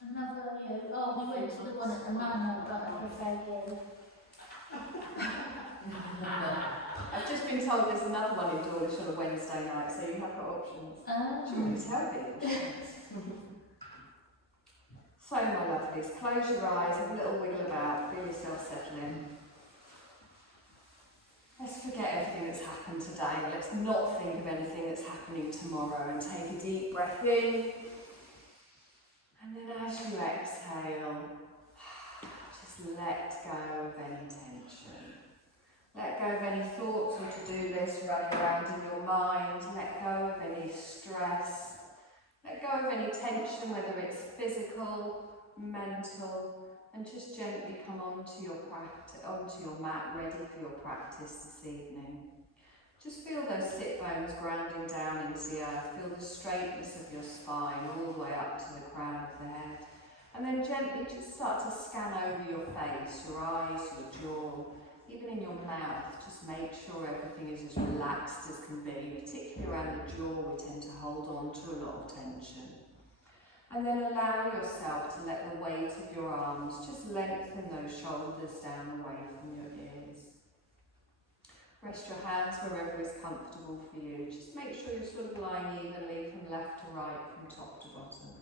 Another you. Oh, we went to the one at the manor, but I prefer you. I've just been told there's another one in Dawlish on a Wednesday night, so you have got options. Oh. She wouldn't tell me. So, my lovelies, close your eyes, have a little wiggle about, feel yourself settle in. Let's forget everything that's happened today. Let's not think of anything that's happening tomorrow, and take a deep breath in. And then as you exhale, just let go of any tension. Let go of any thoughts or to-do lists running around in your mind. Let go of any stress. Let go of any tension, whether it's physical, mental, and just gently come onto your mat, ready for your practice this evening. Just feel those sit bones grounding down into the earth. Feel the straightness of your spine all the way up to the crown of the head. And then gently just start to scan over your face, your eyes, your jaw, even in your mouth. Just make sure everything is as relaxed as can be, particularly around the jaw. We tend to hold on to a lot of tension. And then allow yourself to let the weight of your arms just lengthen those shoulders down away from your ears. Rest your hands wherever is comfortable for you. Just make sure you're sort of lying evenly from left to right, from top to bottom.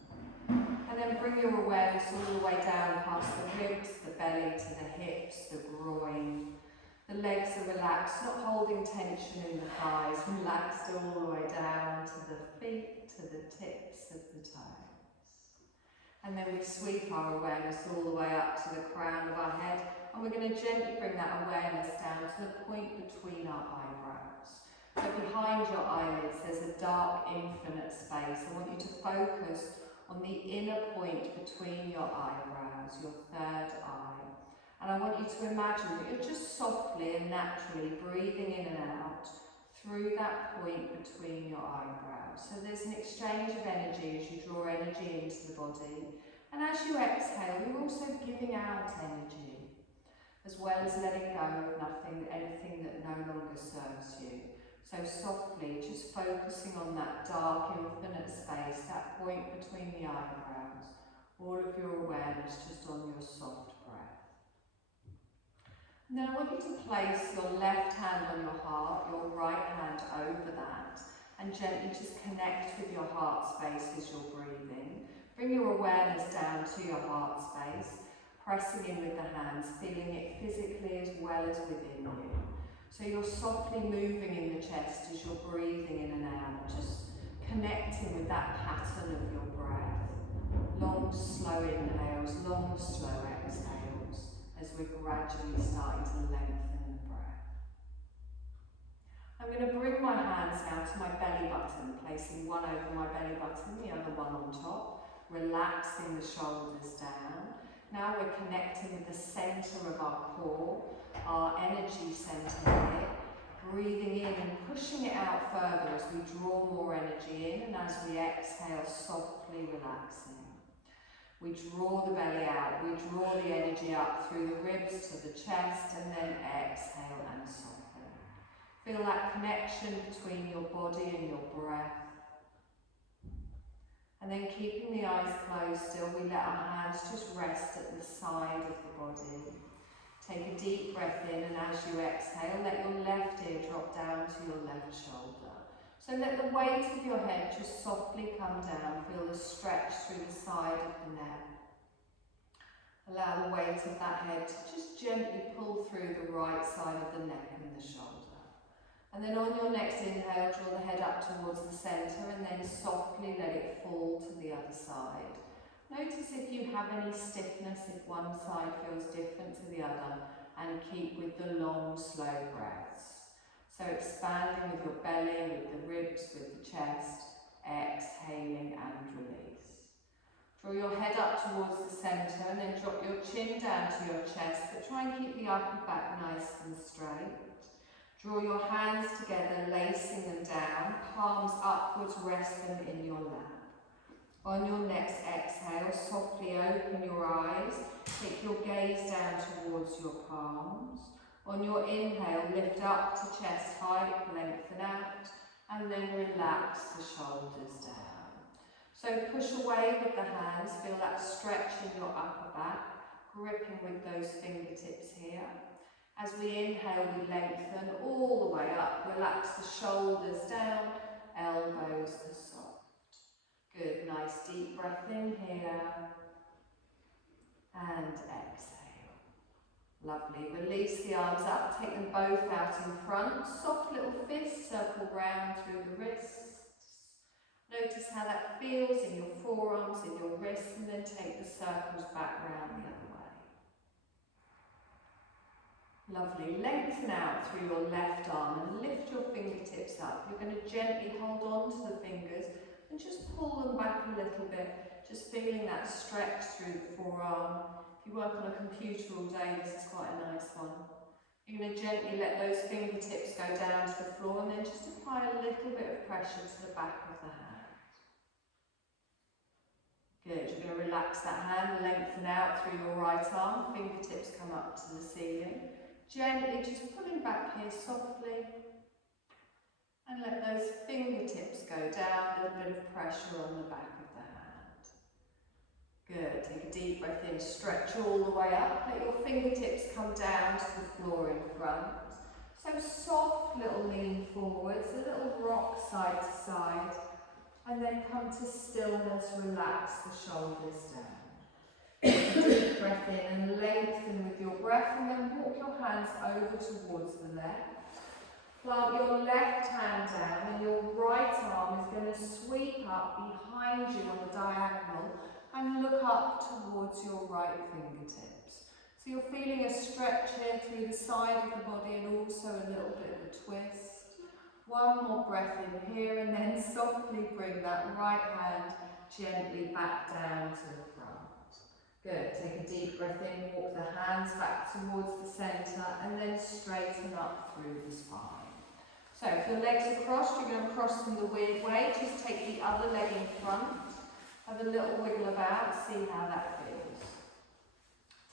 And then bring your awareness all the way down past the ribs, the belly, to the hips, the groin. The legs are relaxed, not holding tension in the thighs, relaxed all the way down to the feet, to the tips of the toes. And then we sweep our awareness all the way up to the crown of our head, and we're going to gently bring that awareness down to the point between our eyebrows. So behind your eyelids there's a dark infinite space. I want you to focus on the inner point between your eyebrows, your third eye. And I want you to imagine that you're just softly and naturally breathing in and out through that point between your eyebrows. So there's an exchange of energy as you draw energy into the body. And as you exhale, you're also giving out energy, as well as letting go of anything that no longer serves you. So softly, just focusing on that dark infinite space, that point between the eyebrows, all of your awareness just on your soft breath. And then I want you to place your left hand on your heart, your right hand over that, and gently just connect with your heart space as you're breathing. Bring your awareness down to your heart space, pressing in with the hands, feeling it physically as well as within you. So you're softly moving in the chest as you're breathing in and out, just connecting with that pattern of your breath. Long, slow inhales, long, slow exhales, as we're gradually starting to lengthen the breath. I'm going to bring my hands now to my belly button, placing one over my belly button, the other one on top, relaxing the shoulders down. Now we're connecting with the centre of our core, our energy centre here, breathing in and pushing it out further as we draw more energy in, and as we exhale, softly relaxing. We draw the belly out, we draw the energy up through the ribs to the chest, and then exhale and soften. Feel that connection between your body and your breath. And then keeping the eyes closed still, we let our hands just rest at the side of the body. Take a deep breath in, and as you exhale, let your left ear drop down to your left shoulder. So let the weight of your head just softly come down. Feel the stretch through the side of the neck. Allow the weight of that head to just gently pull through the right side of the neck and the shoulder. And then on your next inhale, draw the head up towards the centre, and then softly let it fall to the other side. Notice if you have any stiffness, if one side feels different to the other, and keep with the long, slow breaths. So expanding with your belly, with the ribs, with the chest, exhaling and release. Draw your head up towards the centre, and then drop your chin down to your chest, but try and keep the upper back nice and straight. Draw your hands together, lacing them down, palms upwards, rest them in your lap. On your next exhale, softly open your eyes, take your gaze down towards your palms. On your inhale, lift up to chest height, lengthen out, and then relax the shoulders down. So So push away with the hands, feel that stretch in your upper back, gripping with those fingertips here. As we inhale, we lengthen all the way up, relax the shoulders down, elbows are soft. Good, nice deep breath in here, and exhale. Lovely, release the arms up, take them both out in front, soft little fist, circle round through the wrists. Notice how that feels in your forearms, in your wrists, and then take the circles back round the other way. Lovely, lengthen out through your left arm and lift your fingertips up. You're going to gently hold on to the fingers and just pull them back a little bit, just feeling that stretch through the forearm. If you work on a computer all day, this is quite a nice one. You're going to gently let those fingertips go down to the floor and then just apply a little bit of pressure to the back of the hand. Good, you're going to relax that hand, lengthen out through your right arm, fingertips come up to the ceiling. Gently just pulling back here softly and let those fingertips go down, a little bit of pressure on the back of the hand. Good, take a deep breath in, stretch all the way up, let your fingertips come down to the floor in front. So soft little lean forwards, a little rock side to side. And then come to stillness, relax the shoulders down. Deep breath in and lengthen with your breath, and then walk your hands over towards the left. Plant your left hand down and your right arm is going to sweep up behind you on the diagonal and look up towards your right fingertips. So you're feeling a stretch here through the side of the body and also a little bit of a twist. One more breath in here and then softly bring that right hand gently back down to the front. Good, take a deep breath in, walk the hands back towards the centre and then straighten up through the spine. So if your legs are crossed, you're going to cross them the weird way. Just take the other leg in front, have a little wiggle about, see how that feels.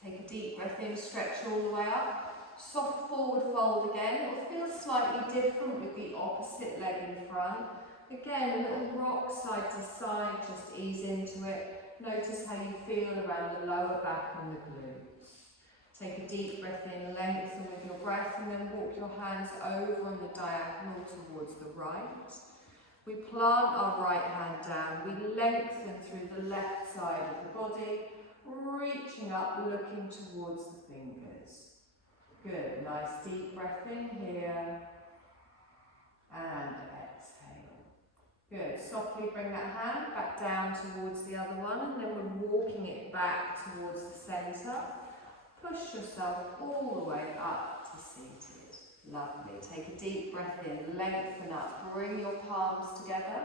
Take a deep breath in, stretch all the way up. Soft forward fold again. It will feel slightly different with the opposite leg in front. Again, a little rock side to side, just ease into it. Notice how you feel around the lower back and the glutes. Take a deep breath in, lengthen with your breath, and then walk your hands over on the diagonal towards the right. We plant our right hand down. We lengthen through the left side of the body, reaching up, looking towards the fingers. Good, nice deep breath in here and exhale. Good, softly bring that hand back down towards the other one and then we're walking it back towards the centre. Push yourself all the way up to seated. Lovely, take a deep breath in, lengthen up, bring your palms together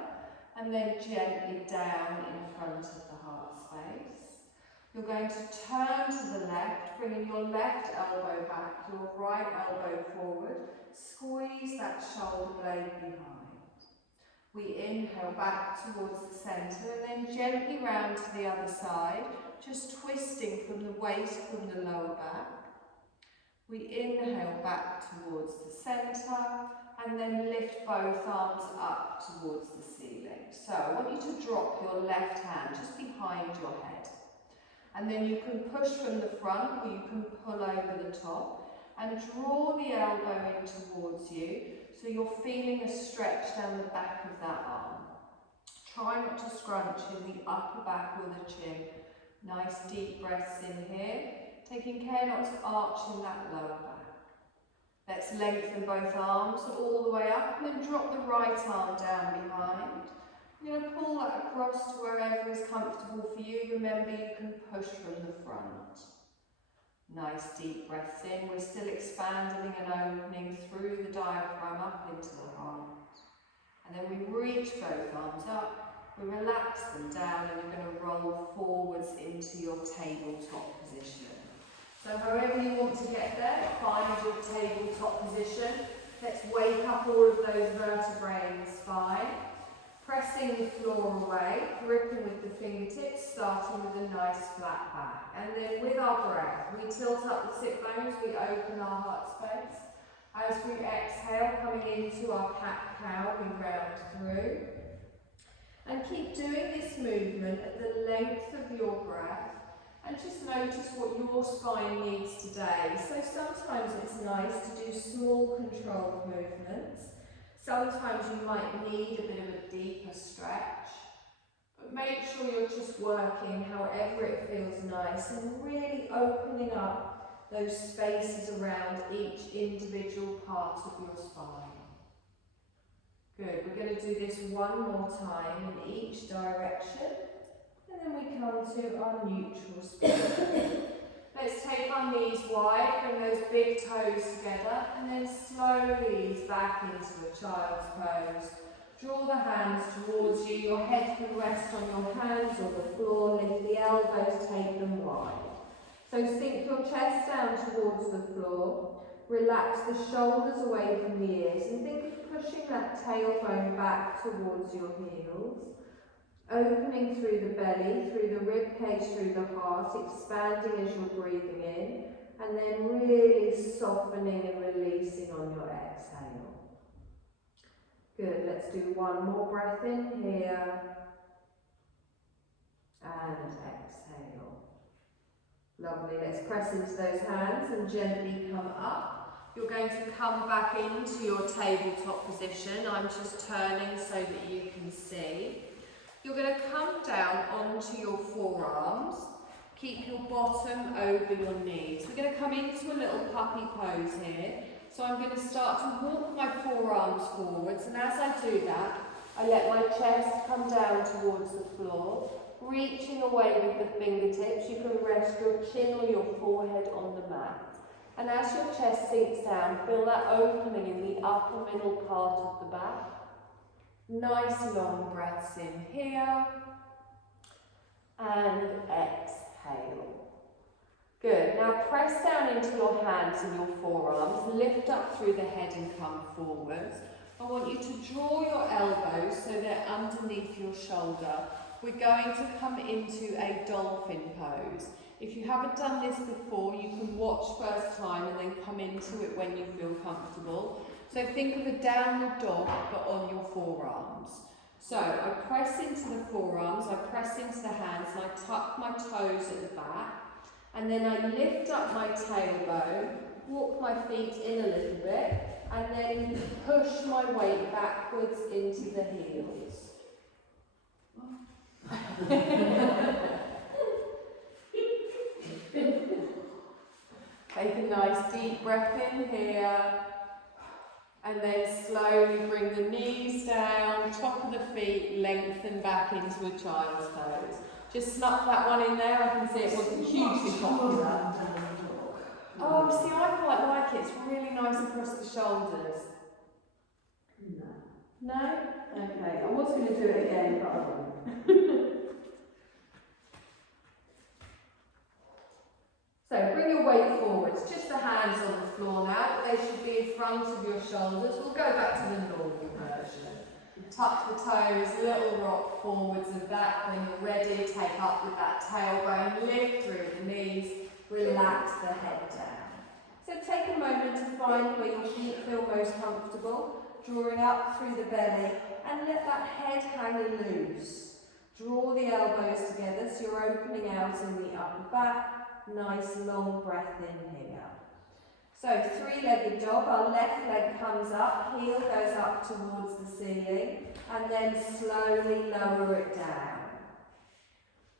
and then gently down in front of the heart space. You're going to turn to the left, bringing your left elbow back, your right elbow forward. Squeeze that shoulder blade behind. We inhale back towards the centre and then gently round to the other side, just twisting from the waist from the lower back. We inhale back towards the centre and then lift both arms up towards the ceiling. So I want you to drop your left hand just behind your head. And then you can push from the front or you can pull over the top and draw the elbow in towards you so you're feeling a stretch down the back of that arm. Try not to scrunch in the upper back or the chin. Nice deep breaths in here, taking care not to arch in that lower back. Let's lengthen both arms all the way up and then drop the right arm down behind. You're going to pull that across to wherever is comfortable for you. Remember, you can push from the front. Nice deep breaths in. We're still expanding and opening through the diaphragm up into the heart. And then we reach both arms up. We relax them down and you're going to roll forwards into your tabletop position. So however you want to get there, find your tabletop position. Let's wake up all of those vertebrae in the spine. Pressing the floor away, gripping with the fingertips, starting with a nice flat back. And then with our breath, we tilt up the sit bones, we open our heart space. As we exhale, coming into our cat-cow, we round through. And keep doing this movement at the length of your breath and just notice what your spine needs today. So sometimes it's nice to do small controlled movements. Sometimes you might need a bit of a deeper stretch. But make sure you're just working however it feels nice and really opening up those spaces around each individual part of your spine. Good, we're going to do this one more time in each direction, and then we come to our neutral spine. Let's take our knees wide, bring those big toes together, and then slowly ease back into a child's pose. Draw the hands towards you, your head can rest on your hands or the floor, lift the elbows, take them wide. So sink your chest down towards the floor, relax the shoulders away from the ears and think of pushing that tailbone back towards your heels, opening through the belly, through the rib cage, through the heart, expanding as you're breathing in, and then really softening and releasing on your exhale. Good, let's do one more breath in here, and exhale. Lovely, let's press into those hands and gently come up. You're going to come back into your tabletop position. I'm just turning so that you can see. You're going to come down onto your forearms. Keep your bottom over your knees. We're going to come into a little puppy pose here. So I'm going to start to walk my forearms forwards, and as I do that, I let my chest come down towards the floor, reaching away with the fingertips. You can rest your chin or your forehead on the mat. And as your chest sinks down, feel that opening in the upper middle part of the back. Nice long breaths in here, and exhale. Good, now press down into your hands and your forearms, lift up through the head and come forwards. I want you to draw your elbows so they're underneath your shoulder. We're going to come into a dolphin pose. If you haven't done this before, you can watch first time and then come into it when you feel comfortable. So think of a downward dog, but on your forearms. So I press into the forearms, I press into the hands, and I tuck my toes at the back. And then I lift up my tailbone, walk my feet in a little bit, and then push my weight backwards into the heels. Take a nice deep breath in here, and then slowly bring the knees down, top of the feet, lengthen back into a child's pose. Just snuck that one in there. I can see it wasn't hugely popular. Oh, see, I quite like it. It's really nice across the shoulders. No? No? Okay, I was going to do it again, but I won't. So bring your weight forwards, just the hands on the floor now, but they should be in front of your shoulders. We'll go back to the normal version. Tuck the toes, little rock forwards and back. When you're ready, take up with that tailbone, lift through the knees, relax the head down. So take a moment to find where your feet feel most comfortable, drawing up through the belly, and let that head hang loose. Draw the elbows together so you're opening out in the upper back. Nice long breath in here. So three-legged dog, our left leg comes up, heel goes up towards the ceiling, and then slowly lower it down.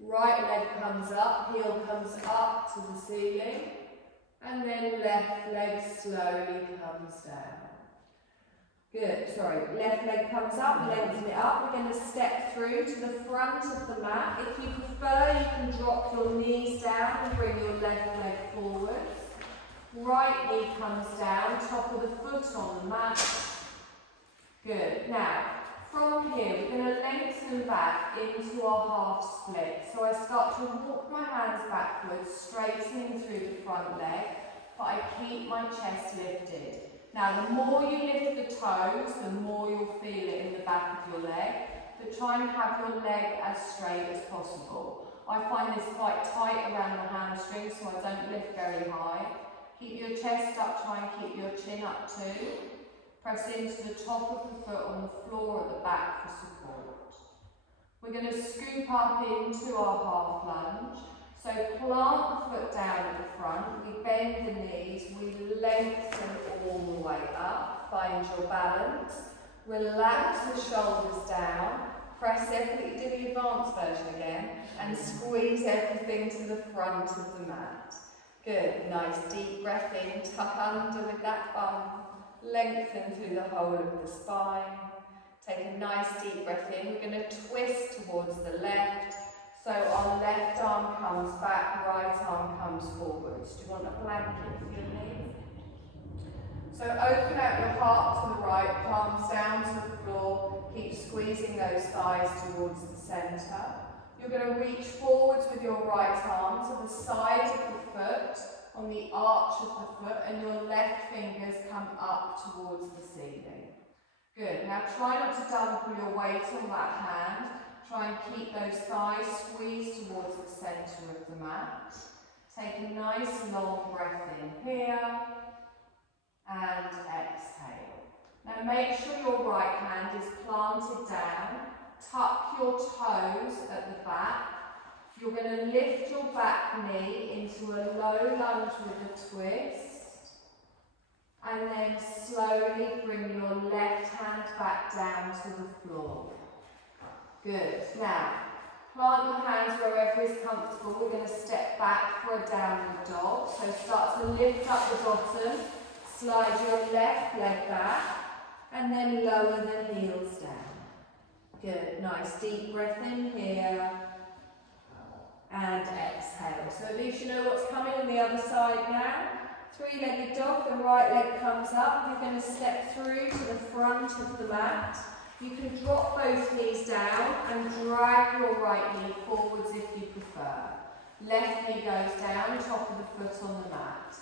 Right leg comes up, heel comes up to the ceiling, and then left leg slowly comes down. Good, left leg comes up, lengthen it up. We're going to step through to the front of the mat. If you prefer, you can drop your knees down and bring your left leg forwards. Right knee comes down, top of the foot on the mat. Good. Now, from here, we're going to lengthen back into our half split. So I start to walk my hands backwards, straightening through the front leg, but I keep my chest lifted. Now, the more you lift the toes, the more you'll feel it in the back of your leg, but try and have your leg as straight as possible. I find this quite tight around the hamstrings, so I don't lift very high. Keep your chest up, try and keep your chin up too. Press into the top of the foot on the floor at the back for support. We're going to scoop up into our half lunge. So plant the foot down at the front, we bend the knees, we lengthen all the way up, find your balance, relax the shoulders down, press everything, do the advanced version again, and squeeze everything to the front of the mat. Good, nice deep breath in, tuck under with that bum, lengthen through the whole of the spine. Take a nice deep breath in, we're going to twist towards the left. So our left arm comes back, right arm comes forwards. Do you want a blanket for your knee? So open out your heart to the right, palms down to the floor. Keep squeezing those thighs towards the centre. You're going to reach forwards with your right arm to the side of the foot, on the arch of the foot, and your left fingers come up towards the ceiling. Good. Now try not to dump your weight on that hand. Try and keep those thighs squeezed towards the centre of the mat. Take a nice long breath in here and exhale. Now make sure your right hand is planted down. Tuck your toes at the back. You're going to lift your back knee into a low lunge with a twist. And then slowly bring your left hand back down to the floor. Good. Now, plant your hands wherever is comfortable. We're going to step back for a downward dog. So start to lift up the bottom, slide your left leg back, and then lower the heels down. Good. Nice deep breath in here, and exhale. So at least you know what's coming on the other side now. Three-legged dog, the right leg comes up. You're going to step through to the front of the mat. You can drop both knees down and drag your right knee forwards if you prefer. Left knee goes down, top of the foot on the mat.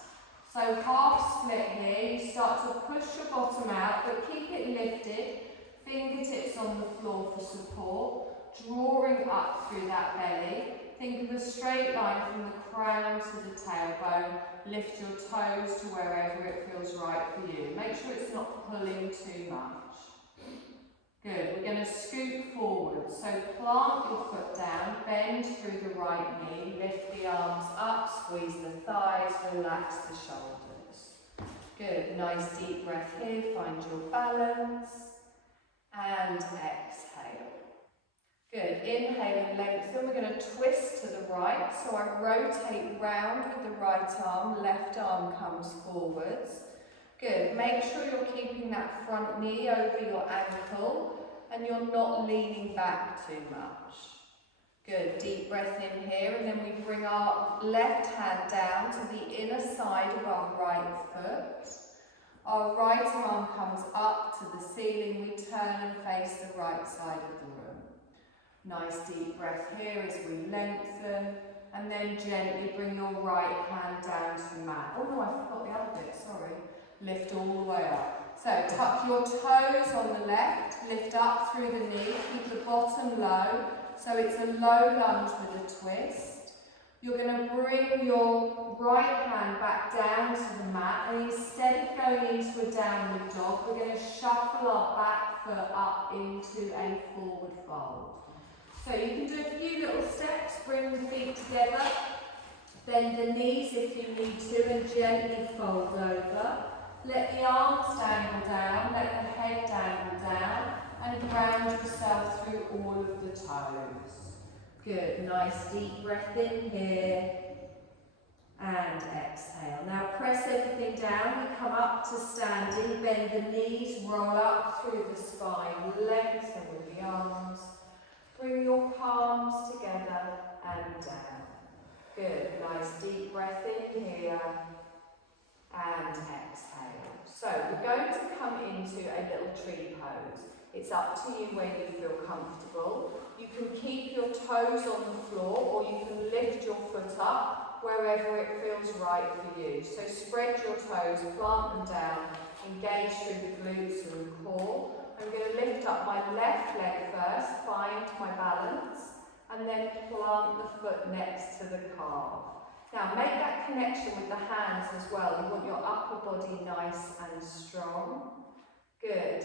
So half split here, you start to push your bottom out, but keep it lifted, fingertips on the floor for support, drawing up through that belly. Think of a straight line from the crown to the tailbone. Lift your toes to wherever it feels right for you. Make sure it's not pulling too much. Good, we're going to scoop forward. So plant your foot down, bend through the right knee, lift the arms up, squeeze the thighs, relax the shoulders. Good, nice deep breath here, find your balance, and exhale. Good, inhale and lengthen. We're going to twist to the right, so I rotate round with the right arm, left arm comes forwards. Good, make sure you're keeping that front knee over your ankle and you're not leaning back too much. Good, deep breath in here, and then we bring our left hand down to the inner side of our right foot. Our right arm comes up to the ceiling, we turn and face the right side of the room. Nice deep breath here as we lengthen, and then gently bring your right hand down to the mat. Oh no, I forgot the other bit, sorry. Lift all the way up. So tuck your toes on the left, lift up through the knee, keep the bottom low, so it's a low lunge with a twist. You're going to bring your right hand back down to the mat, and instead of going into a downward dog, we're going to shuffle our back foot up into a forward fold. So you can do a few little steps, bring the feet together, bend the knees if you need to, and gently fold over. Let the arms dangle down, let the head dangle down, and ground yourself through all of the toes. Good, nice deep breath in here, and exhale. Now press everything down, we come up to standing, bend the knees, roll up through the spine, lengthen with the arms. Bring your palms together and down. Good, nice deep breath in here and exhale. So we're going to come into a little tree pose. It's up to you where you feel comfortable. You can keep your toes on the floor, or you can lift your foot up wherever it feels right for you. So spread your toes, plant them down, engage through the glutes and the core. I'm going to lift up my left leg first, find my balance, and then plant the foot next to the calf. Now make that connection with the hands as well. You want your upper body nice and strong. Good.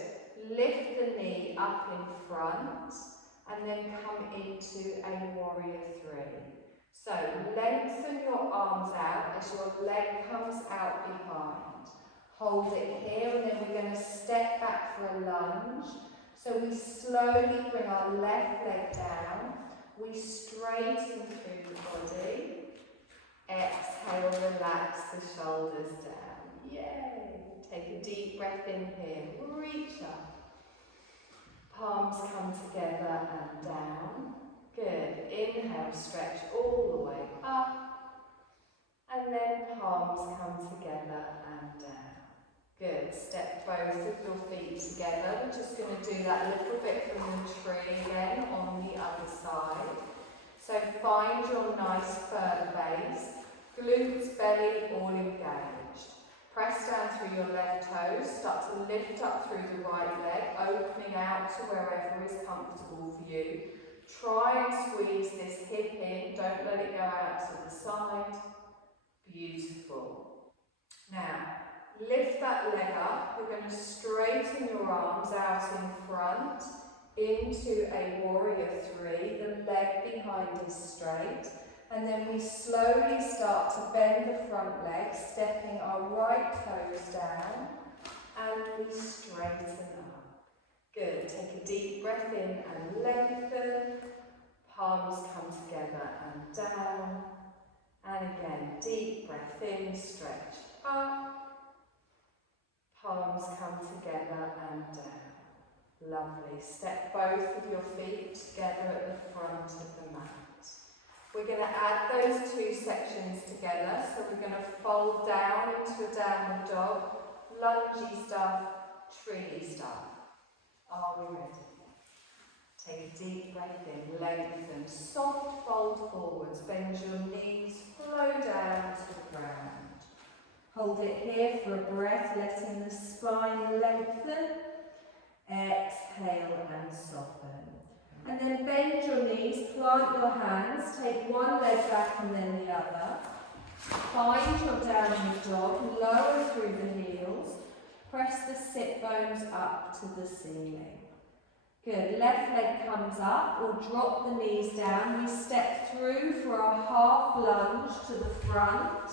Lift the knee up in front and then come into a warrior three. So lengthen your arms out as your leg comes out behind. Hold it here, and then we're going to step back for a lunge. So we slowly bring our left leg down. We straighten through the body. Exhale, relax the shoulders down. Yay! Take a deep breath in here. Reach up. Palms come together and down. Good. Inhale, stretch all the way up. And then palms come together and down. Good. Step both of your feet together. We're just going to do that a little bit from the tree again on the other side. So find your nice firm base. Glutes, belly all engaged. Press down through your left toes. Start to lift up through the right leg, opening out to wherever is comfortable for you. Try and squeeze this hip in. Don't let it go out to the side. Beautiful. Now, lift that leg up. We're going to straighten your arms out in front into a warrior three. The leg behind is straight. And then we slowly start to bend the front leg, stepping our right toes down. And we straighten up. Good. Take a deep breath in and lengthen. Palms come together and down. And again, deep breath in, stretch up. Palms come together and down. Lovely. Step both of your feet together at the front of the mat. We're going to add those two sections together. So we're going to fold down into a downward dog, lungy stuff, tree stuff. Are we ready? Take a deep breath in, lengthen, soft fold forwards, bend your knees, flow down to the ground. Hold it here for a breath, letting the spine lengthen. Exhale and soften. And then bend your knees, plant your hands, take one leg back and then the other. Find your downward dog, lower through the heels, press the sit bones up to the ceiling. Good, left leg comes up, or drop the knees down. We step through for our half lunge to the front.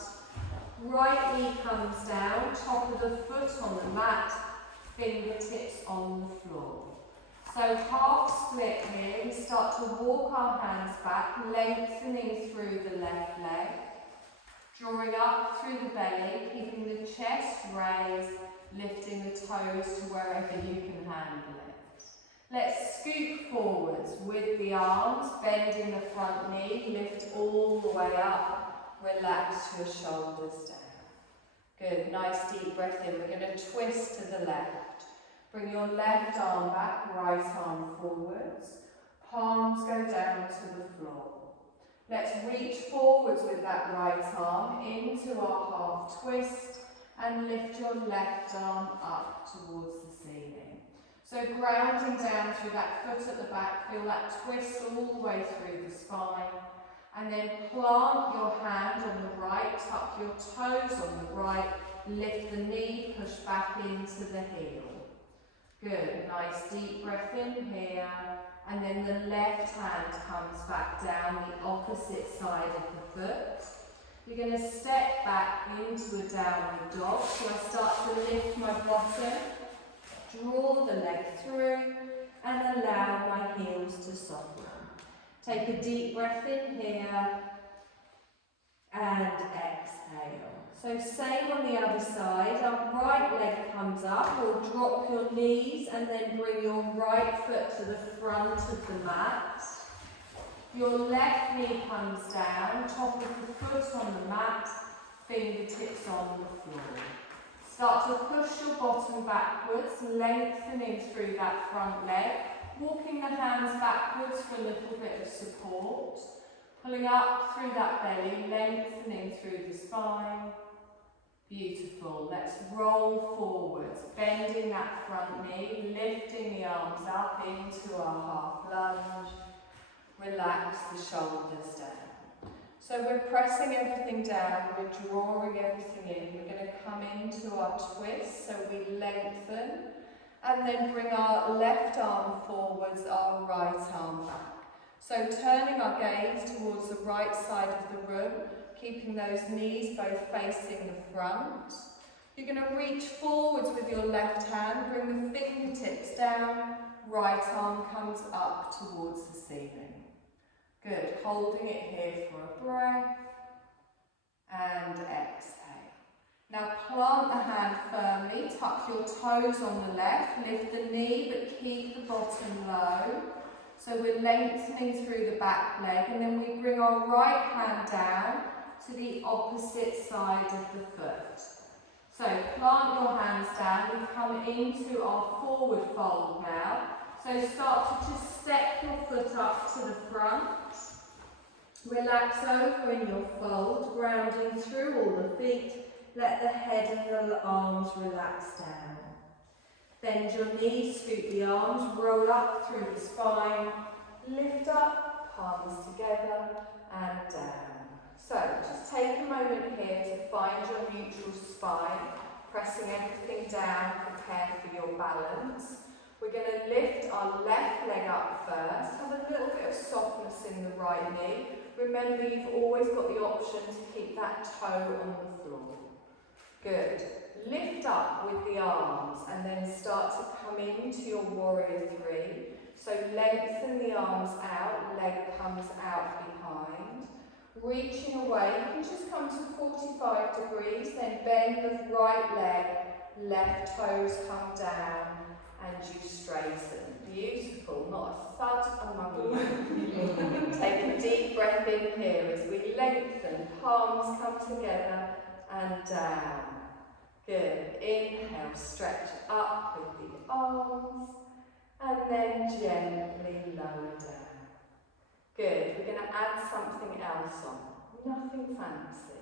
Right knee comes down, top of the foot on the mat, fingertips on the floor. So half split here, we start to walk our hands back, lengthening through the left leg, drawing up through the belly, keeping the chest raised, lifting the toes to wherever you can handle it. Let's scoop forwards with the arms, bending the front knee, lift all the way up, relax your shoulders down. Good, nice deep breath in. We're going to twist to the left. Bring your left arm back, right arm forwards. Palms go down to the floor. Let's reach forwards with that right arm into our half twist and lift your left arm up towards the ceiling. So grounding down through that foot at the back, feel that twist all the way through the spine. And then plant your hand on the right, tuck your toes on the right, lift the knee, push back into the heel. Good, nice deep breath in here, and then the left hand comes back down the opposite side of the foot. You're going to step back into a downward dog, so I start to lift my bottom, draw the leg through, and allow my heels to soften. Take a deep breath in here, and exhale. So same on the other side, our right leg comes up, or drop your knees and then bring your right foot to the front of the mat. Your left knee comes down, top of the foot on the mat, fingertips on the floor. Start to push your bottom backwards, lengthening through that front leg, walking the hands backwards for a little bit of support, pulling up through that belly, lengthening through the spine. Beautiful. Let's roll forwards, bending that front knee, lifting the arms up into our half lunge. Relax the shoulders down. So we're pressing everything down, we're drawing everything in. We're going to come into our twist, so we lengthen And then bring our left arm forwards, our right arm back. So turning our gaze towards the right side of the room, keeping those knees both facing the front. You're going to reach forwards with your left hand, bring the fingertips down, right arm comes up towards the ceiling. Good, holding it here for a breath, and exhale. Now plant the hand firmly, tuck your toes on the left, lift the knee but keep the bottom low. So we're lengthening through the back leg, and then we bring our right hand down to the opposite side of the foot. So plant your hands down, we come into our forward fold now. So start to just step your foot up to the front. Relax over in your fold, grounding through all the feet. Let the head and the arms relax down. Bend your knees, scoop the arms, roll up through the spine. Lift up, palms together and down. So just take a moment here to find your neutral spine, pressing everything down, prepare for your balance. We're going to lift our left leg up first, have a little bit of softness in the right knee. Remember, you've always got the option to keep that toe on the floor. Good. Lift up with the arms and then start to come into your warrior three. So lengthen the arms out, leg comes out behind. Reaching away, you can just come to 45 degrees, then bend the right leg, left toes come down and you straighten. Beautiful, not a thud among you. Take a deep breath in here as we lengthen, palms come together and down. Good. Inhale, stretch up with the arms and then gently lower down. Good. We're going to add something else on. Nothing fancy.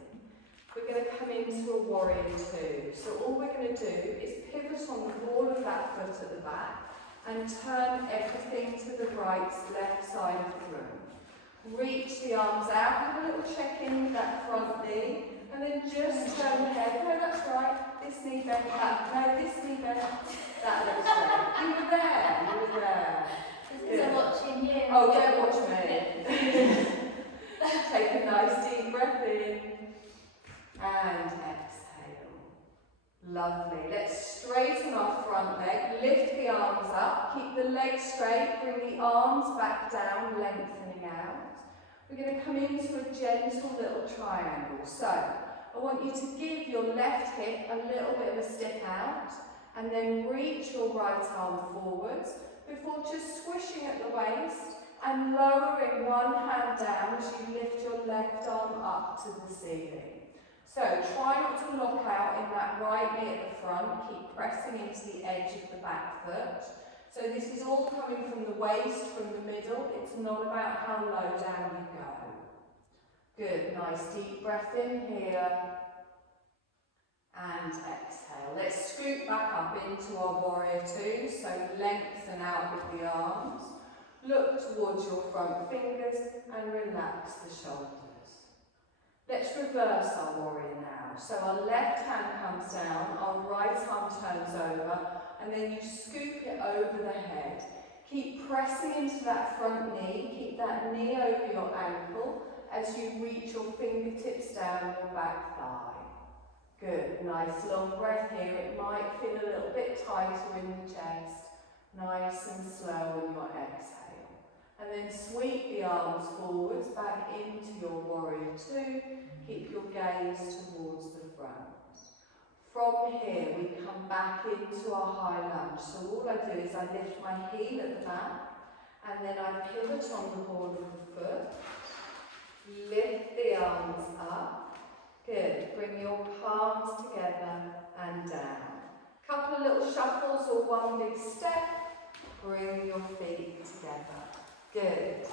We're going to come into a warrior two. So all we're going to do is pivot on the ball of that foot at the back and turn everything to the right, left side of the room. Reach the arms out, have a little check-in with that front knee, and then just turn the head. No, that's right. This knee bent back. No, this knee bent. That looks right. You were there. You were there. Because I'm watching you. Oh, don't watch me. Take a nice deep breath in. And exhale. Lovely. Let's straighten our front leg. Lift the arms up. Keep the legs straight. Bring the arms back down, lengthening out. We're going to come into a gentle little triangle. So, I want you to give your left hip a little bit of a stick out and then reach your right arm forwards before just squishing at the waist and lowering one hand down as you lift your left arm up to the ceiling. So try not to lock out in that right knee at the front, keep pressing into the edge of the back foot. So this is all coming from the waist, from the middle, it's not about how low down you go. Good, nice deep breath in here and exhale. Let's scoot back up into our warrior two, so lengthen out with the arms. Look towards your front fingers and relax the shoulders. Let's reverse our warrior now. So our left hand comes down, our right arm turns over, and then you scoop it over the head. Keep pressing into that front knee, keep that knee over your ankle as you reach your fingertips down your back thigh. Good, nice long breath here. It might feel a little bit tighter in the chest. Nice and slow on your exhale. And then sweep the arms forwards back into your warrior two. Keep your gaze towards the front. From here we come back into our high lunge. So all I do is I lift my heel at the back and then I pivot on the ball of the foot. Lift the arms up. Good. Bring your palms together and down. Couple of little shuffles or one big step. Bring your feet together. Good.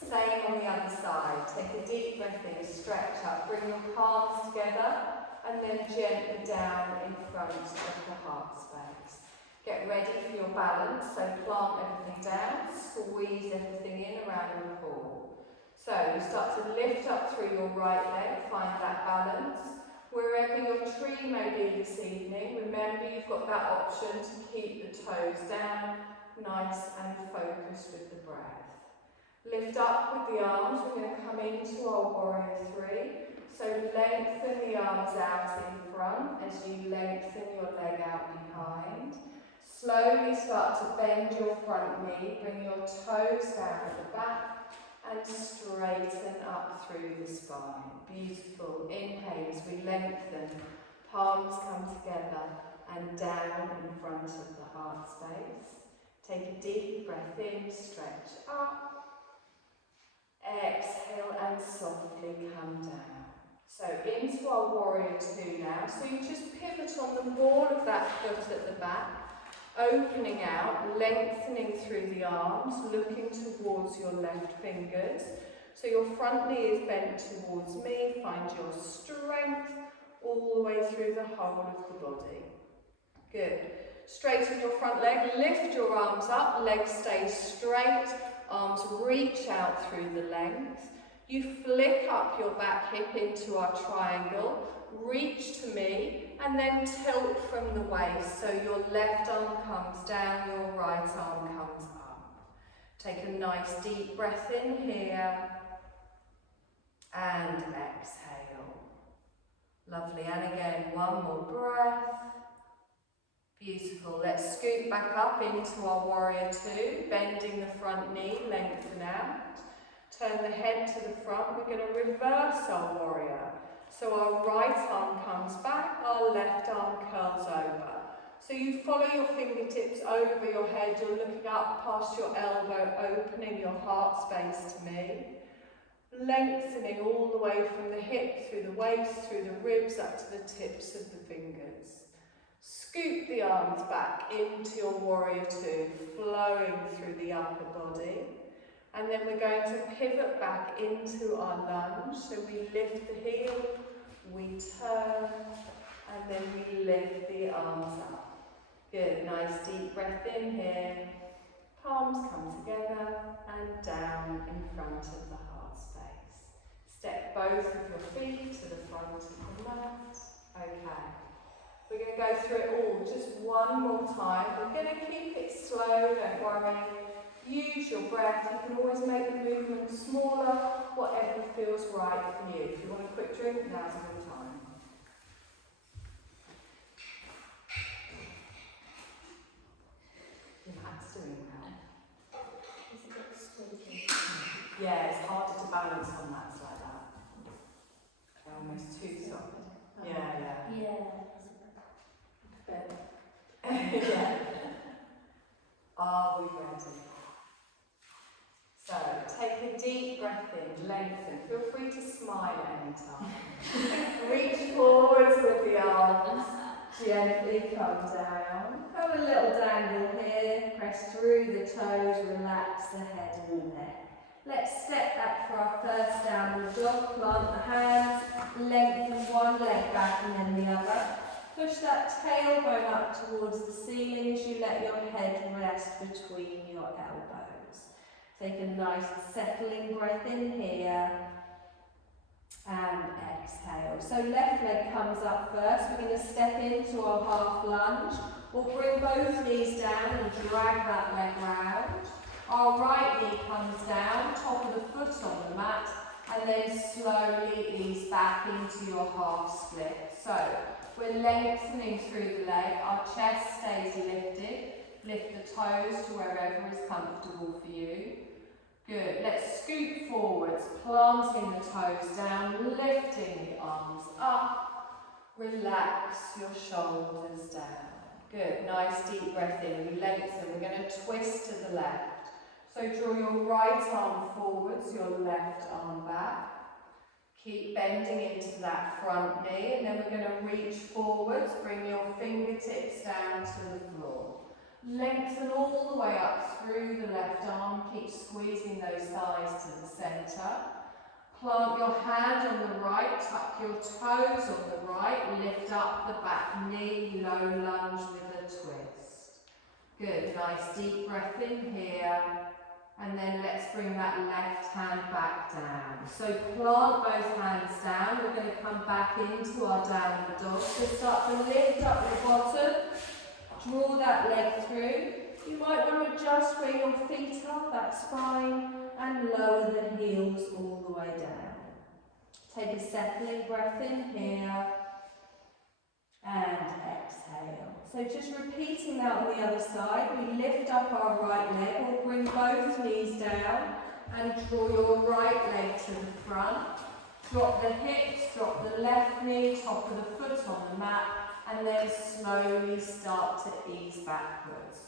Same on the other side. Take a deep breath in, stretch up. Bring your palms together and then gently down in front of the heart space. Get ready for your balance. So plant everything down, squeeze everything in around your core. So you start to lift up through your right leg, find that balance. Wherever your tree may be this evening, remember you've got that option to keep the toes down, nice and focused with the breath. Lift up with the arms, we're going to come into our warrior three. So lengthen the arms out in front as you lengthen your leg out behind. Slowly start to bend your front knee, bring your toes down at the back and straighten up through the spine. Beautiful. Inhale as we lengthen, palms come together and down in front of the heart space. Take a deep breath in, stretch up. Exhale and softly come down. So into our warrior two now. So you just pivot on the ball of that foot at the back, opening out, lengthening through the arms, looking towards your left fingers. So your front knee is bent towards me. Find your strength all the way through the whole of the body. Good. Straighten your front leg, lift your arms up, legs stay straight, arms reach out through the length. You flick up your back hip into our triangle, reach to me, and then tilt from the waist. So your left arm comes down, your right arm comes up. Take a nice deep breath in here, and exhale. Lovely, and again, one more breath. Beautiful. Let's scoot back up into our warrior two, bending the front knee, lengthen out. Turn the head to the front. We're going to reverse our warrior. So our right arm comes back, our left arm curls over. So you follow your fingertips over your head, you're looking up past your elbow, opening your heart space to me. Lengthening all the way from the hip, through the waist, through the ribs, up to the tips of the fingers. Scoop the arms back into your warrior two, flowing through the upper body. And then we're going to pivot back into our lunge. So we lift the heel, we turn, and then we lift the arms up. Good, nice deep breath in here. Palms come together and down in front of the heart space. Step both of your feet to the front of the mat. Okay. We're going to go through it all just one more time. We're going to keep it slow, don't worry. Use your breath. You can always make the movement smaller, whatever feels right for you. If you want a quick drink, now's a good time. Your hat's doing well. Is it a bit squeaky? Yeah, it's harder to balance on mats like that. They're almost too soft. Yeah. Yeah. Are we ready? So, take a deep breath in, lengthen. Feel free to smile anytime. Reach forwards with the arms. Gently come down. Have a little dangle here. Press through the toes, relax the head and the neck. Let's step back for our first downward dog. Plant the hands, lengthen one leg back and then the other. Push that tailbone up towards the ceiling as you let your head rest between your elbows. Take a nice settling breath in here and exhale. So left leg comes up first. We're going to step into our half lunge. We'll bring both knees down and drag that leg round. Our right knee comes down, top of the foot on the mat, and then slowly ease back into your half split. So we're lengthening through the leg, our chest stays lifted. Lift the toes to wherever is comfortable for you. Good, let's scoot forwards, planting the toes down, lifting the arms up. Relax your shoulders down. Good, nice deep breath in, we lengthen, we're going to twist to the left. So draw your right arm forwards, your left arm back. Keep bending into that front knee, and then we're going to reach forwards, bring your fingertips down to the floor. Lengthen all the way up through the left arm, keep squeezing those thighs to the centre. Plant your hand on the right, tuck your toes on the right, lift up the back knee, low lunge with a twist. Good, nice deep breath in here And then let's bring that left hand back down. So plant both hands down. We're going to come back into our downward dog. So start to lift up your bottom. Draw that leg through. You might want to adjust where your feet are, that's fine. And lower the heels all the way down. Take a settling breath in here. And exhale. So just repeating that on the other side. We lift up our right leg. We'll bring both knees down and draw your right leg to the front. Drop the hips, drop the left knee, top of the foot on the mat, and then slowly start to ease backwards.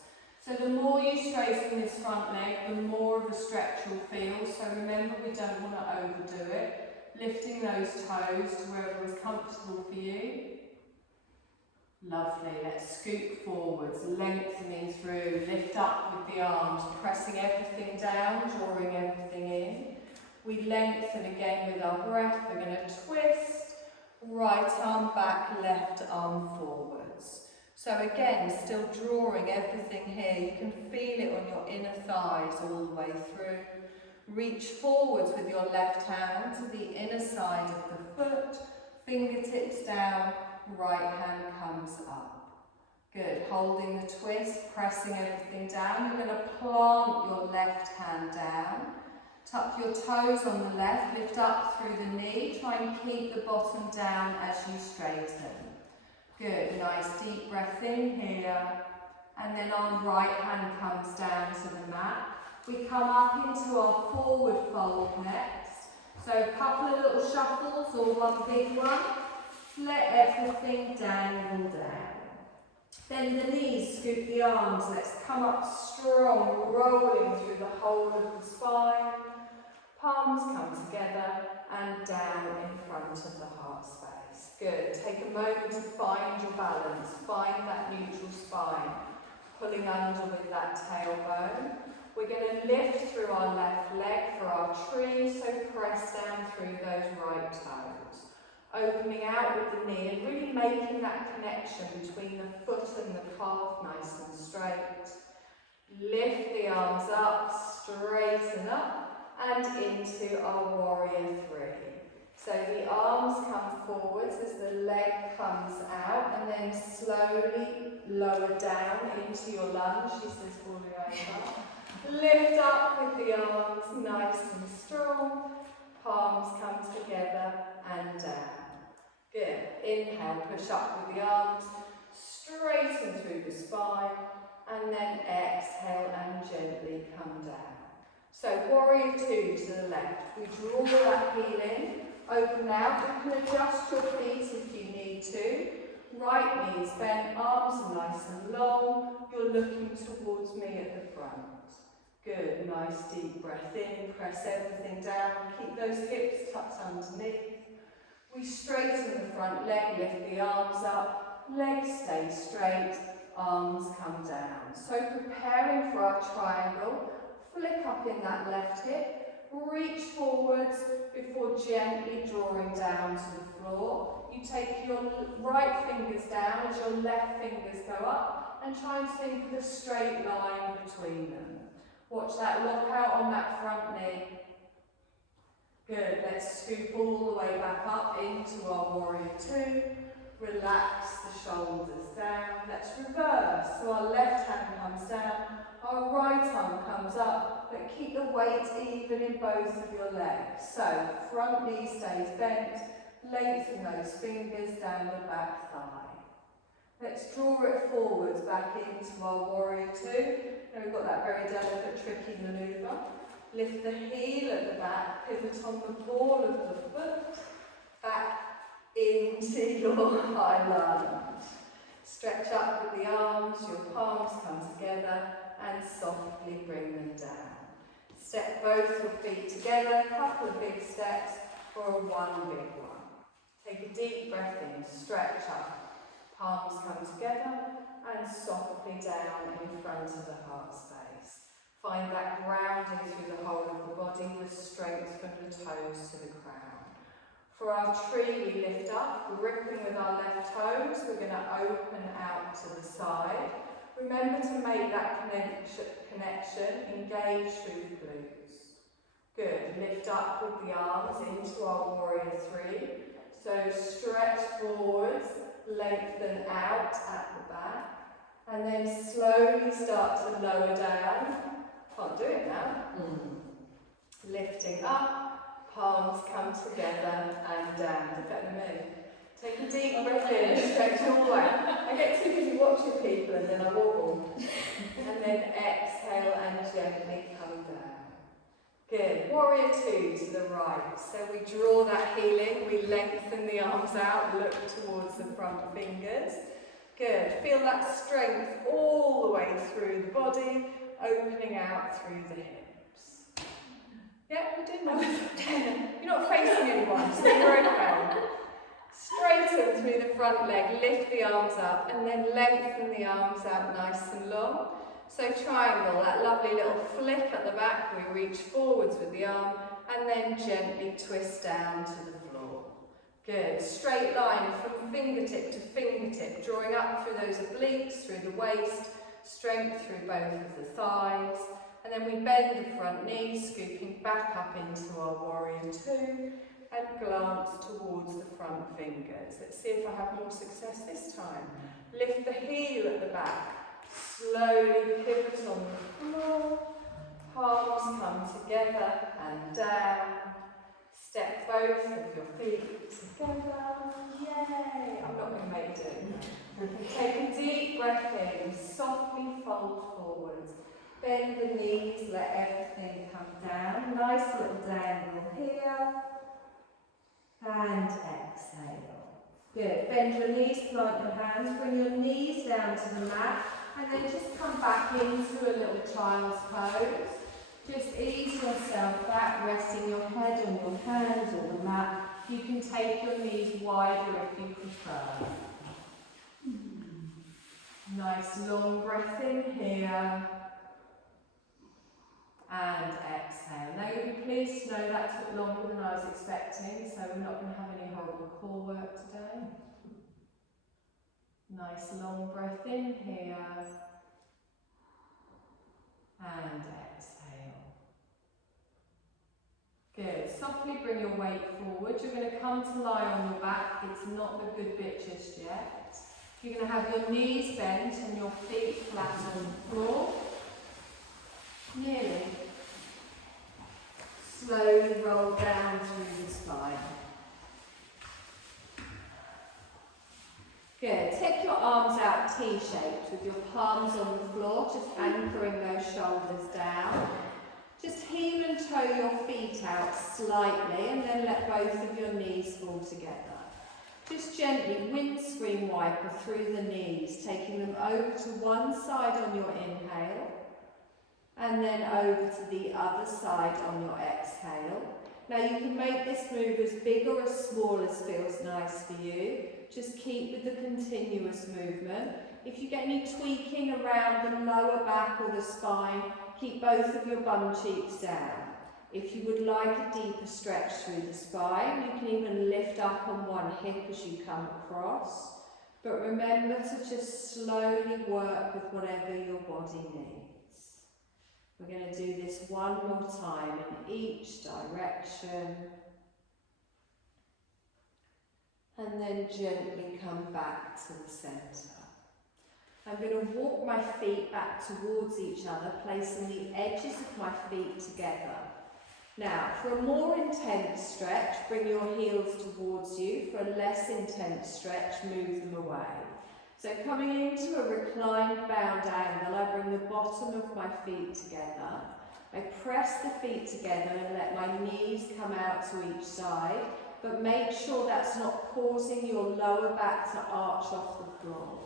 So the more you straighten this front leg, the more of a stretch you'll feel. So remember, we don't want to overdo it. Lifting those toes to wherever is comfortable for you. Lovely, let's scoop forwards, lengthening through, lift up with the arms, pressing everything down, drawing everything in. We lengthen again with our breath. We're going to twist, right arm back, left arm forwards. So again, still drawing everything here. You can feel it on your inner thighs all the way through. Reach forwards with your left hand to the inner side of the foot, fingertips down, right hand comes up. Good, holding the twist, pressing everything down. You're going to plant your left hand down. Tuck your toes on the left, lift up through the knee. Try and keep the bottom down as you straighten. Good, nice deep breath in here. And then our right hand comes down to the mat. We come up into our forward fold next. So a couple of little shuffles or one big one. Let everything dangle down. Then the knees, scoop the arms. Let's come up strong, rolling through the whole of the spine. Palms come together and down in front of the heart space. Good. Take a moment to find your balance. Find that neutral spine. Pulling under with that tailbone. We're going to lift through our left leg for our tree. So press down through those right toes. Opening out with the knee and really making that connection between the foot and the calf nice and straight. Lift the arms up, straighten up and into our warrior three. So the arms come forwards as the leg comes out and then slowly lower down into your lunge. She says falling over. Lift up with the arms nice and strong. Palms come together and down. Good. Inhale, push up with the arms, straighten through the spine, and then exhale and gently come down. So warrior two to the left. We draw that heel in, open out. You can adjust your feet if you need to. Right knees bent, arms nice and long. You're looking towards me at the front. Good, nice deep breath in, press everything down. Keep those hips tucked underneath. We straighten the front leg, lift the arms up, legs stay straight, arms come down. So preparing for our triangle, flick up in that left hip, reach forwards before gently drawing down to the floor. You take your right fingers down as your left fingers go up and try and think of a straight line between them. Watch that lock out on that front knee. Good, let's scoop all the way back up into our warrior two. Relax the shoulders down. Let's reverse. So our left hand comes down, our right arm comes up, but keep the weight even in both of your legs. So front knee stays bent, lengthen those fingers down the back thigh. Let's draw it forwards back into our warrior two. Now we've got that very delicate, tricky manoeuvre. Lift the heel at the back, pivot on the ball of the foot, back into your high lunge. Stretch up with the arms, your palms come together and softly bring them down. Step both your feet together, a couple of big steps or one big one. Take a deep breath in, stretch up, palms come together and softly down in front of the heart space. Find that grounding through the whole of the body with strength from the toes to the crown. For our tree, we lift up, gripping with our left toes. We're going to open out to the side. Remember to make that connection, engage through the glutes. Good, lift up with the arms into our warrior three. So stretch forwards, lengthen out at the back, and then slowly start to lower down. Can't do it now. Lifting up, palms come together and down. Look at me. Take a deep breath in, stretch all the way. I get too busy watching people and then I wobble. And then exhale and gently come down. Good. Warrior two to the right. So we draw that heel in, we lengthen the arms out, look towards the front fingers. Good. Feel that strength all the way through the body, opening out through the hips. Yeah, we're doing that. You're not facing anyone, so you're okay. Straighten through the front leg, lift the arms up, and then lengthen the arms out nice and long. So triangle, that lovely little flip at the back, we reach forwards with the arm, and then gently twist down to the floor. Good, straight line from fingertip to fingertip, drawing up through those obliques, through the waist, strength through both of the thighs, and then we bend the front knee, scooping back up into our warrior two, and glance towards the front fingers. Let's see if I have more success this time. Lift the heel at the back. Slowly pivot on the floor, palms come together and down. Step both of your feet together. Yay! I'm not going to make it. Take a deep breath in, softly fold forwards. Bend the knees, let everything come down. Nice little dangle here. And exhale. Good. Bend your knees, plant your hands, bring your knees down to the mat. And then just come back into a little child's pose. Just ease yourself back, resting your head on your hands or the mat. You can take your knees wider if you prefer. Nice long breath in here. And exhale. Now you'll be pleased to know that took longer than I was expecting, so we're not going to have any horrible core work today. Nice long breath in here, and exhale. Good. Softly bring your weight forward. You're going to come to lie on your back. It's not the good bit just yet. You're going to have your knees bent and your feet flat on the floor. Nearly. Slowly roll down through the spine. Good. Take your arms out T-shaped with your palms on the floor, just anchoring those shoulders down. Just heel and toe your feet out slightly and then let both of your knees fall together. Just gently windscreen wiper through the knees, taking them over to one side on your inhale and then over to the other side on your exhale. Now you can make this move as big or as small as feels nice for you. Just keep with the continuous movement. If you get any tweaking around the lower back or the spine, keep both of your bum cheeks down. If you would like a deeper stretch through the spine, you can even lift up on one hip as you come across. But remember to just slowly work with whatever your body needs. We're going to do this one more time in each direction. And then gently come back to the centre. I'm going to walk my feet back towards each other, placing the edges of my feet together. Now, for a more intense stretch, bring your heels towards you. For a less intense stretch, move them away. So coming into a reclined bound angle, I bring the bottom of my feet together. I press the feet together and let my knees come out to each side, but make sure that's not causing your lower back to arch off the floor.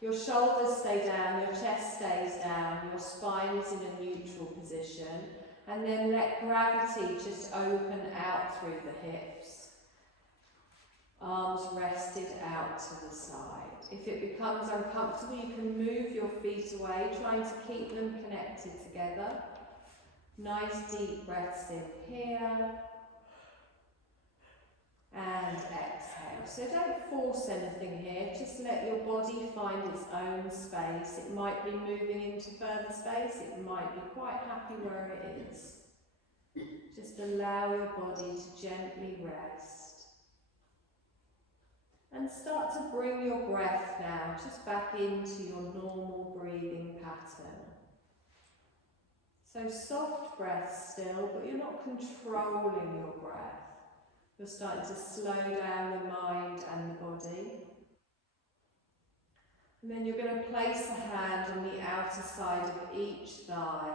Your shoulders stay down, your chest stays down, your spine is in a neutral position, and then let gravity just open out through the hips. Arms rested out to the side. If it becomes uncomfortable, you can move your feet away, trying to keep them connected together. Nice deep breaths in here. And exhale. So don't force anything here, just let your body find its own space. It might be moving into further space, it might be quite happy where it is. Just allow your body to gently rest. And start to bring your breath now just back into your normal breathing pattern. So soft breath still, but you're not controlling your breath. You're starting to slow down the mind and the body. And then you're going to place a hand on the outer side of each thigh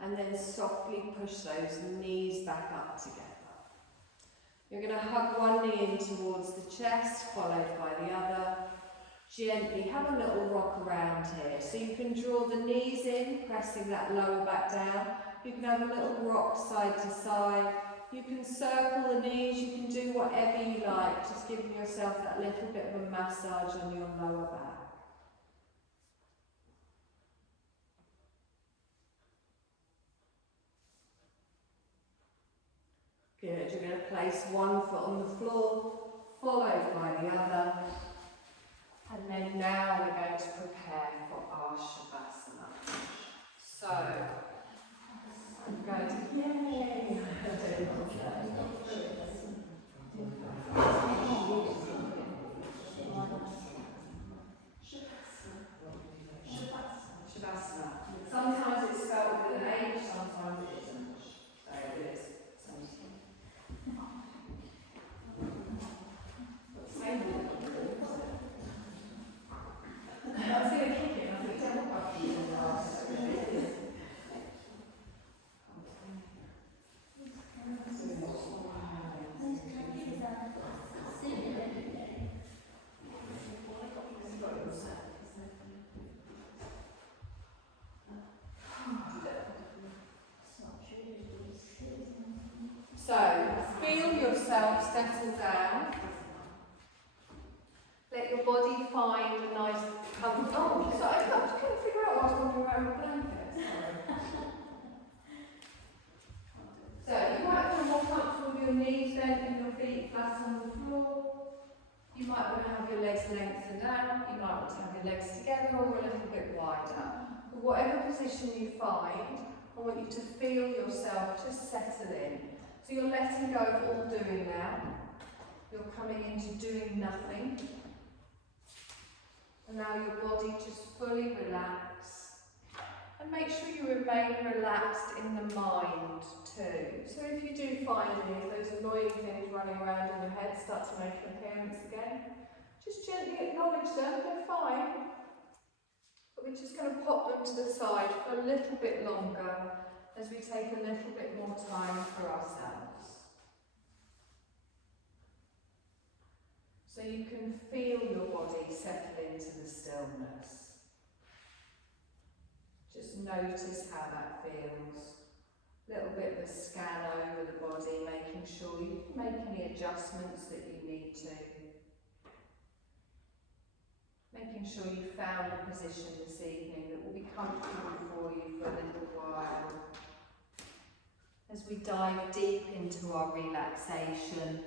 and then softly push those knees back up together. You're going to hug one knee in towards the chest, followed by the other. Gently have a little rock around here. So you can draw the knees in, pressing that lower back down. You can have a little rock side to side. You can circle the knees, you can do whatever you like, just giving yourself that little bit of a massage on your lower back. Good, you're going to place one foot on the floor, followed by the other. And then now we're going to prepare for our Shavasana. So, I'm going to, yay! Shavasana. Sometimes it's spelled with an H, sometimes it isn't. So it is. I was going to kick it, I think double bucky in the last. So, feel yourself settle down. Let your body find a nice comfort. Oh, so I couldn't figure out what I was wandering around with blankets. So, you might feel more comfortable with your knees bent and your feet flat on the floor. You might want to have your legs lengthened out. You might want to have your legs together or a little bit wider. But whatever position you find, I want you to feel yourself just settle in. So you're letting go of all doing now. You're coming into doing nothing. Allow your body just fully relax. And make sure you remain relaxed in the mind too. So if you do find any of those annoying things running around in your head start to make an appearance again, just gently acknowledge them, they're fine. But we're just going to pop them to the side for a little bit longer as we take a little bit more time for ourselves. So you can feel your body settle into the stillness. Just notice how that feels. A little bit of a scan over the body, making sure you can make any adjustments that you need to. Making sure you found a position this evening that will be comfortable for you for a little while. As we dive deep into our relaxation.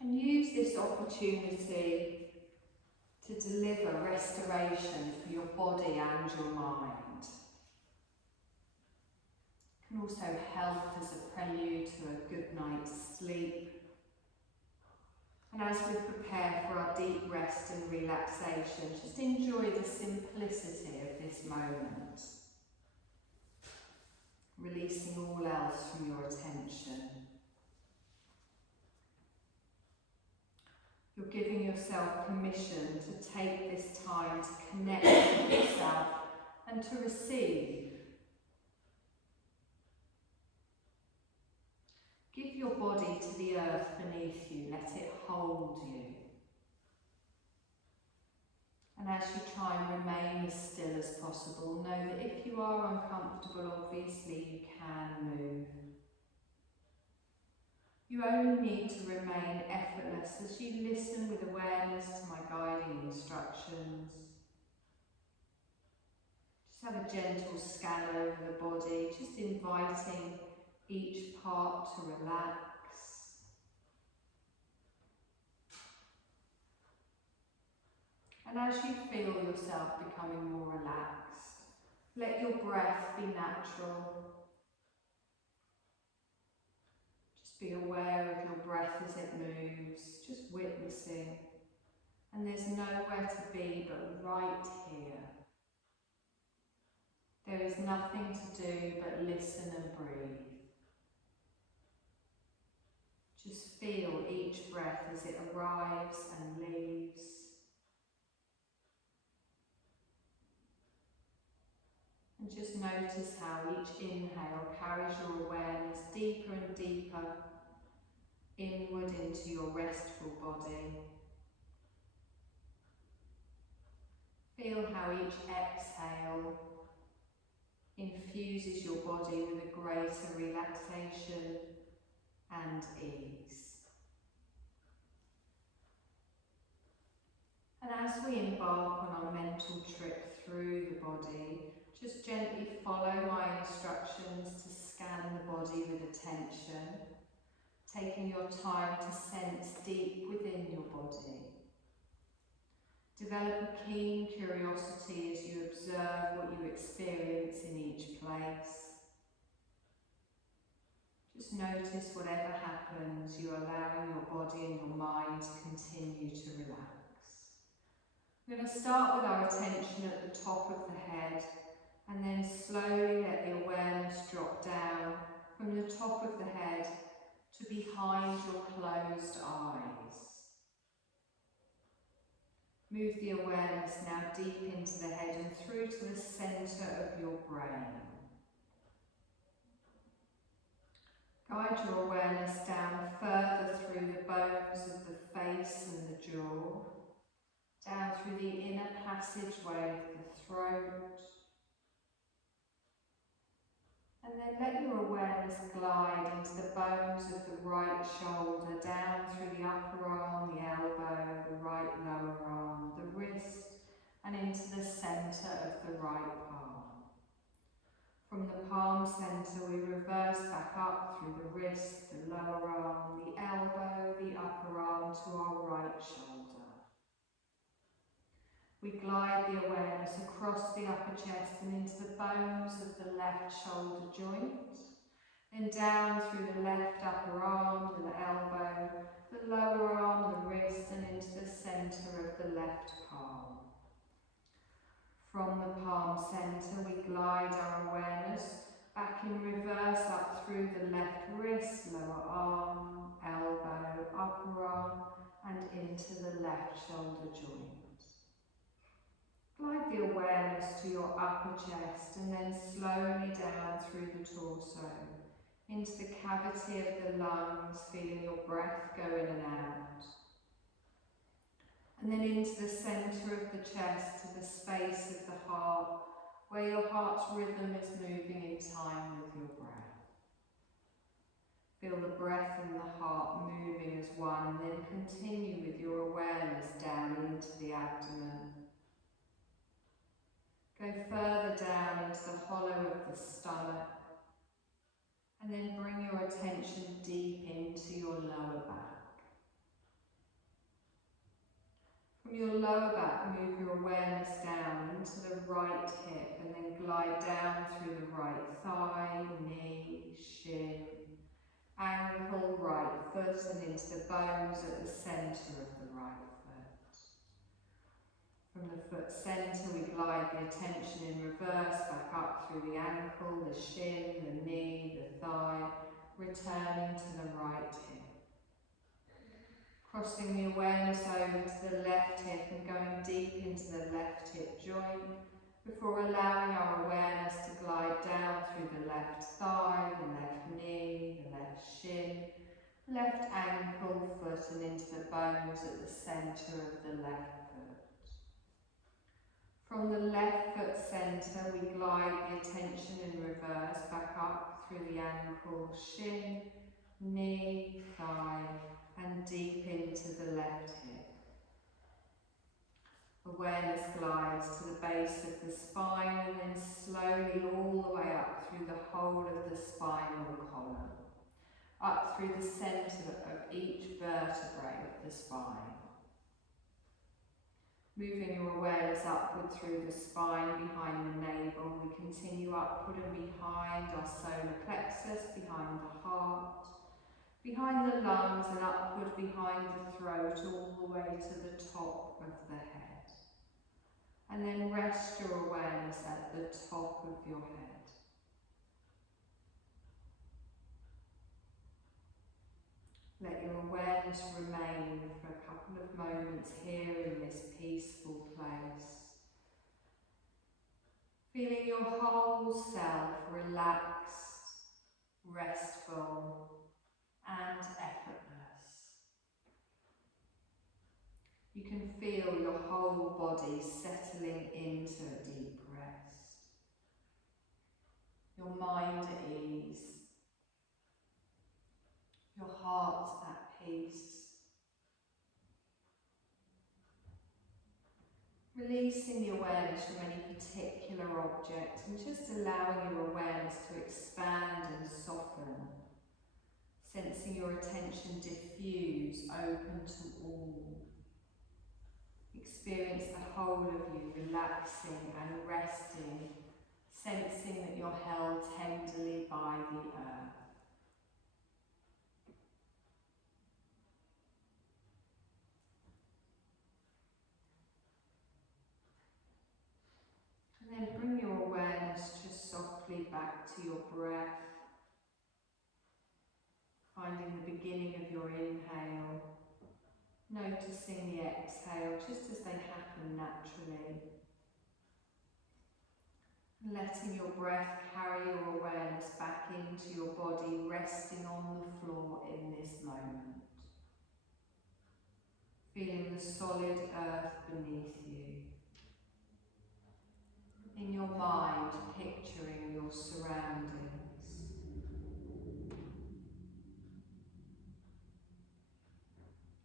And use this opportunity to deliver restoration for your body and your mind. It can also help as a prelude to a good night's sleep. And as we prepare for our deep rest and relaxation, just enjoy the simplicity of this moment. Releasing all else from your attention. You're giving yourself permission to take this time to connect with yourself and to receive. Give your body to the earth beneath you, let it hold you. And as you try and remain as still as possible, know that if you are uncomfortable, obviously you can move. You only need to remain effortless as you listen with awareness to my guiding instructions. Just have a gentle scan over the body, just inviting each part to relax. And as you feel yourself becoming more relaxed, let your breath be natural. Just be aware of your breath as it moves, just witnessing. And there's nowhere to be but right here. There is nothing to do but listen and breathe. Just feel each breath as it arrives and leaves. And just notice how each inhale carries your awareness deeper and deeper inward into your restful body. Feel how each exhale infuses your body with a greater relaxation and ease. And as we embark on our mental trip through the body, just gently follow my instructions to scan the body with attention, taking your time to sense deep within your body. Develop a keen curiosity as you observe what you experience in each place. Just notice whatever happens, you're allowing your body and your mind to continue to relax. We're going to start with our attention at the top of the head, and then slowly let the awareness drop down from the top of the head to behind your closed eyes. Move the awareness now deep into the head and through to the centre of your brain. Guide your awareness down further through the bones of the face and the jaw, down through the inner passageway of the throat, and then let your awareness glide into the bones of the right shoulder, down through the upper arm, the elbow, the right lower arm, the wrist, and into the centre of the right palm. From the palm centre we reverse back up through the wrist, the lower arm, the elbow, the upper arm to our right shoulder. We glide the awareness across the upper chest and into the bones of the left shoulder joint, then down through the left upper arm, the elbow, the lower arm, the wrist, and into the centre of the left palm. From the palm centre we glide our awareness back in reverse up through the left wrist, lower arm, elbow, upper arm, and into the left shoulder joint. Glide the awareness to your upper chest and then slowly down through the torso, into the cavity of the lungs, feeling your breath go in and out. And then into the centre of the chest, to the space of the heart, where your heart's rhythm is moving in time with your breath. Feel the breath and the heart moving as one, and then continue with your awareness down into the abdomen. Go further down into the hollow of the stomach, and then bring your attention deep into your lower back. From your lower back, move your awareness down into the right hip, and then glide down through the right thigh, knee, shin, ankle, right foot, and into the bones at the centre of the right foot. From the foot centre, we glide the attention in reverse back up through the ankle, the shin, the knee, the thigh, returning to the right hip. Crossing the awareness over to the left hip and going deep into the left hip joint before allowing our awareness to glide down through the left thigh, the left knee, the left shin, left ankle, foot, and into the bones at the centre of the left foot. From the left foot centre, we glide the attention in reverse back up through the ankle, shin, knee, thigh, and deep into the left hip. Awareness glides to the base of the spine and then slowly all the way up through the whole of the spinal column, up through the centre of each vertebrae of the spine. Moving your awareness upward through the spine, behind the navel. We continue upward and behind our solar plexus, behind the heart, behind the lungs, and upward behind the throat, all the way to the top of the head. And then rest your awareness at the top of your head. Let your awareness remain for a couple of moments here in this peaceful place. Feeling your whole self relaxed, restful, and effortless. You can feel your whole body settling into a deep rest. Your mind at ease. Your heart at peace. Releasing the awareness from any particular object and just allowing your awareness to expand and soften. Sensing your attention diffuse, open to all. Experience the whole of you relaxing and resting, sensing that you're held tenderly by the earth. And then bring your awareness just softly back to your breath, finding the beginning of your inhale, noticing the exhale just as they happen naturally. Letting your breath carry your awareness back into your body, resting on the floor in this moment. Feeling the solid earth beneath you. In your mind, picturing your surroundings.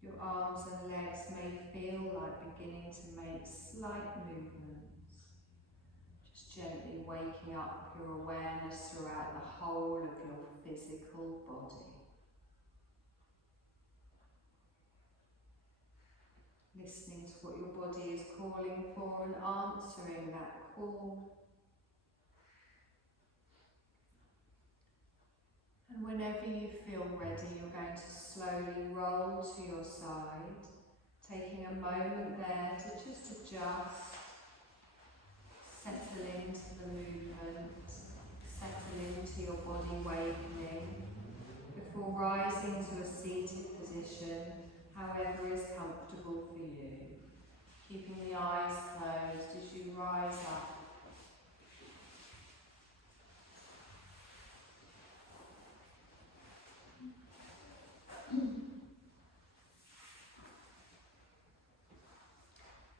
Your arms and legs may feel like beginning to make slight movements. Just gently waking up your awareness throughout the whole of your physical body. Listening to what your body is calling for and answering that call. And whenever you feel ready, you're going to slowly roll to your side, taking a moment there to just adjust, settle into the movement, settle into your body awakening, before rising to a seated position, however is comfortable for you. Keeping the eyes closed as you rise up.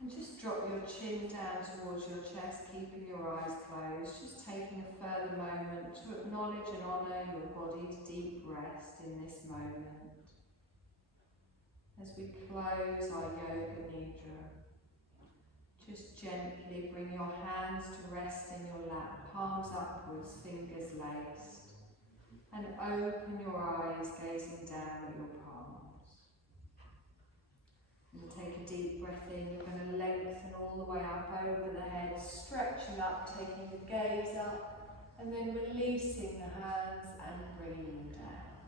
And just drop your chin down towards your chest, keeping your eyes closed, just taking a further moment to acknowledge and honour your body's deep rest in this moment. As we close our yoga nidra, just gently bring your hands to rest in your lap, palms upwards, fingers laced, and open your eyes, gazing down at your palms. And take a deep breath in. You're going to lengthen all the way up over the head, stretching up, taking the gaze up, and then releasing the hands and bringing them down.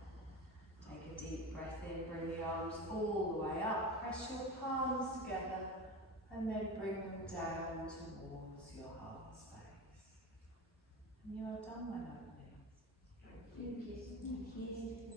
Take a deep breath in, bring the arms all the way up, press your palms together, and then bring them down towards your heart space. And you are done, my lovelies. Thank you.